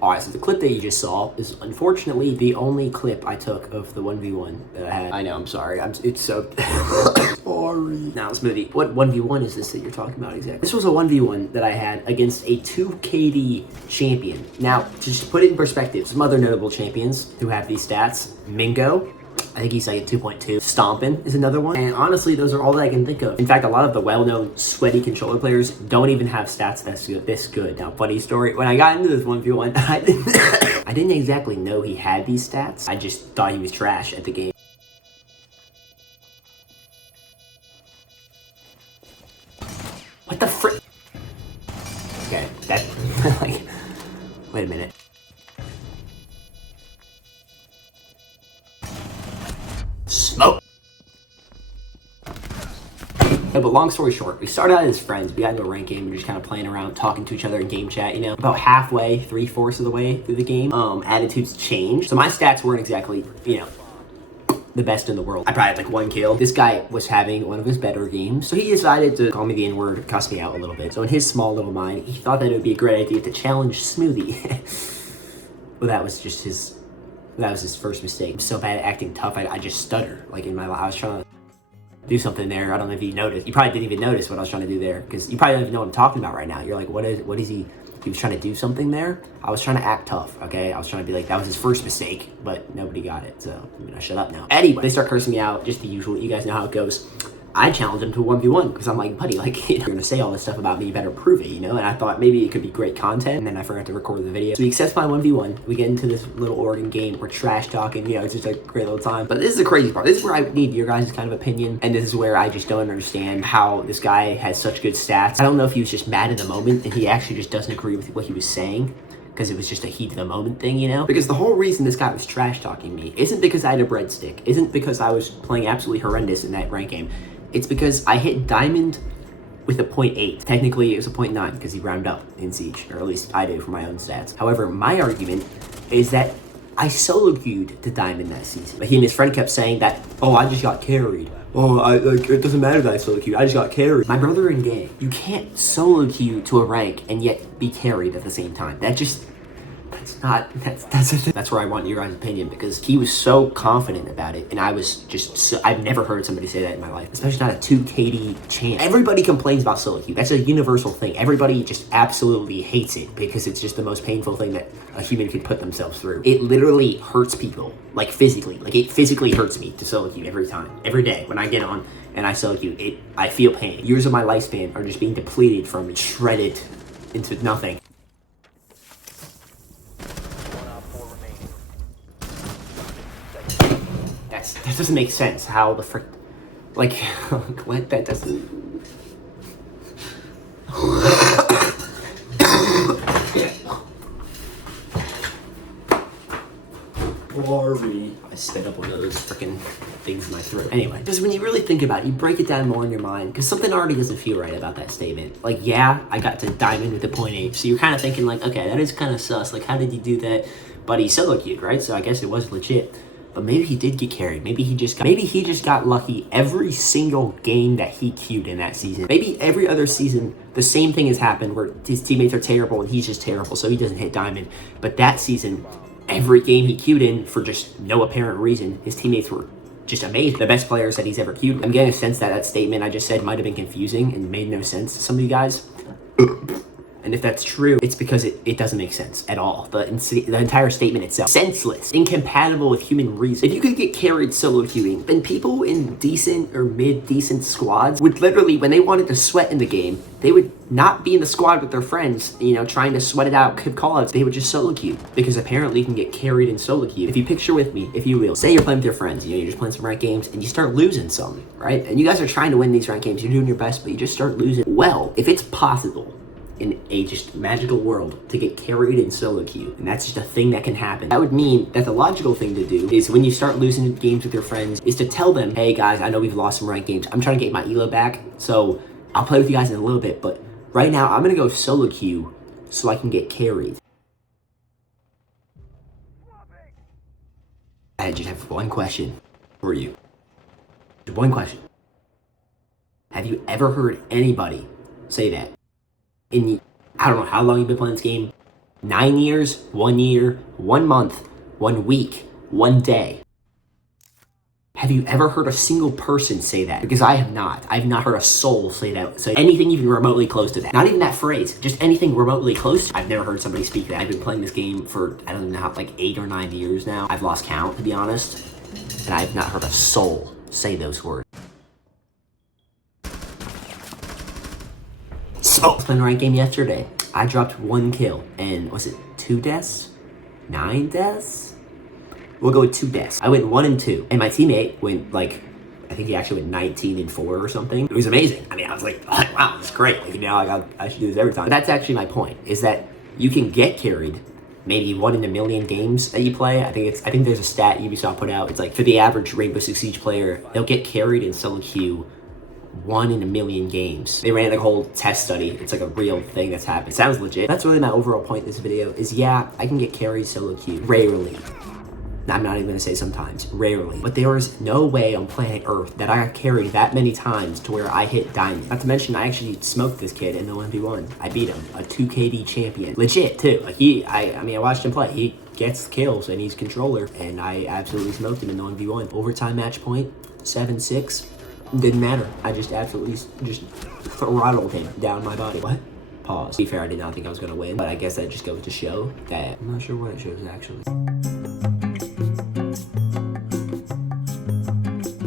Alright, so the clip that you just saw is unfortunately the only clip I took of the 1v1 that I had. I know, I'm sorry. It's so sorry. Now, Smoothie, what 1v1 is this that you're talking about exactly? This was a 1v1 that I had against a 2KD champion. Now, to just put it in perspective, some other notable champions who have these stats. Mingo, I think he's like at 2.2. Stompin' is another one. And honestly, those are all that I can think of. In fact, a lot of the well-known sweaty controller players don't even have stats this good. Now, funny story, when I got into this 1v1, I didn't exactly know he had these stats. I just thought he was trash at the game. What the frick? Okay, that, like, wait a minute. Smoke! No, but long story short, we started out as friends. We got into a ranked game. We were just kind of playing around, talking to each other in game chat, you know. About halfway, 3/4 of the way through the game, attitudes changed. So my stats weren't exactly, you know, the best in the world. I probably had like 1 kill. This guy was having one of his better games. So he decided to call me the N-word, cuss me out a little bit. So in his small little mind, he thought that it would be a great idea to challenge Smoothie. Well, that was his first mistake. I'm so bad at acting tough, I just stutter. Like in my life, I was trying to do something there. I don't know if you noticed. You probably didn't even notice what I was trying to do there, because you probably don't even know what I'm talking about right now. You're like, what is he? He was trying to do something there. I was trying to act tough, okay? I was trying to be like, that was his first mistake, but nobody got it, so I'm gonna shut up now. Anyway, they start cursing me out, just the usual. You guys know how it goes. I challenged him to a 1v1 because I'm like, buddy, like, you know, you're gonna say all this stuff about me, you better prove it, you know? And I thought maybe it could be great content, and then I forgot to record the video. So he accepts my 1v1. We get into this little Oregon game. We're trash talking, you know, it's just a great little time. But this is the crazy part. This is where I need your guys' kind of opinion, and this is where I just don't understand how this guy has such good stats. I don't know if he was just mad in the moment and he actually just doesn't agree with what he was saying, because it was just a heat of the moment thing, you know? Because the whole reason this guy was trash talking me isn't because I had a breadstick, isn't because I was playing absolutely horrendous in that rank game. It's because I hit diamond with a 0.8. Technically, it was a 0.9 because he rounded up in Siege, or at least I do for my own stats. However, my argument is that I solo queued to diamond that season. But he and his friend kept saying that, oh, I just got carried. Oh, it doesn't matter that I solo queued, I just got carried. My brother in game, you can't solo queue to a rank and yet be carried at the same time. That's where I want your guys' opinion, because he was so confident about it, and I was just I've never heard somebody say that in my life, especially not a 2KD champ. Everybody complains about solo queue. That's a universal thing. Everybody just absolutely hates it because it's just the most painful thing that a human could put themselves through. It literally hurts people, like physically. Like it physically hurts me to solo queue every time, every day when I get on and I solo queue. I feel pain. Years of my lifespan are just being depleted from me, shredded into nothing. That doesn't make sense. How the frick, like, what? That doesn't. Sorry. I spit up one of those freaking things in my throat. Anyway, because when you really think about it, you break it down more in your mind, because something already doesn't feel right about that statement. Like, yeah, I got to diamond with a 0.8, so you're kind of thinking like, okay, that is kind of sus. Like, how did you do that? But he solo queued, right? So I guess it was legit. But maybe he did get carried. Maybe he just got lucky every single game that he queued in that season. Maybe every other season, the same thing has happened where his teammates are terrible and he's just terrible, so he doesn't hit diamond. But that season, every game he queued in, for just no apparent reason, his teammates were just amazing. The best players that he's ever queued. I'm getting a sense that that statement I just said might have been confusing and made no sense to some of you guys. And if that's true, it's because it doesn't make sense at all. The entire statement itself, senseless, incompatible with human reason. If you could get carried solo queuing, then people in decent or mid-decent squads would literally, when they wanted to sweat in the game, they would not be in the squad with their friends, you know, trying to sweat it out, call-outs. They would just solo queue, because apparently you can get carried in solo queue. If you picture with me, if you will, say you're playing with your friends, you know, you're just playing some ranked games, and you start losing some, right? And you guys are trying to win these ranked games, you're doing your best, but you just start losing. Well, if it's possible in a just magical world to get carried in solo queue, and that's just a thing that can happen, that would mean that the logical thing to do is, when you start losing games with your friends, is to tell them, hey guys, I know we've lost some ranked games, I'm trying to get my elo back, so I'll play with you guys in a little bit, but right now I'm gonna go solo queue so I can get carried. I just have one question for you. Just one question. Have you ever heard anybody say that? I don't know how long you've been playing this game, 9 years, 1 year, 1 month, 1 week, 1 day. Have you ever heard a single person say that? Because I have not. I've not heard a soul say that. Say anything even remotely close to that. Not even that phrase. Just anything remotely close. I've never heard somebody speak that. I've been playing this game for, I don't know, like 8 or 9 years now. I've lost count, to be honest. And I've not heard a soul say those words. So, I was playing a ranked game yesterday. I dropped 1 kill. And was it 2 deaths? 9 deaths? We'll go with 2 deaths. I went 1 and 2. And my teammate went like, I think he actually went 19 and 4 or something. It was amazing. I mean, I was like, oh, wow, this is great. Like, you know, I should do this every time. But that's actually my point, is that you can get carried maybe 1 in a million games that you play. I think there's a stat Ubisoft put out. It's like for the average Rainbow Six Siege player, they'll get carried in solo queue 1 in a million games. They ran like a whole test study. It's like a real thing that's happened. It sounds legit. That's really my overall point of this video is, yeah, I can get carried solo queue. Rarely. I'm not even gonna say sometimes, rarely. But there is no way on planet Earth that I got carried that many times to where I hit diamond. Not to mention, I actually smoked this kid in the 1v1. I beat him, a 2 KD champion. Legit, too. Like, I watched him play. He gets kills, and he's controller, and I absolutely smoked him in the 1v1. Overtime match point, 7-6. Didn't matter. I just absolutely just throttled him down my body. What? Pause. To be fair, I did not think I was gonna win, but I guess that just goes to show that I'm not sure what it shows, actually.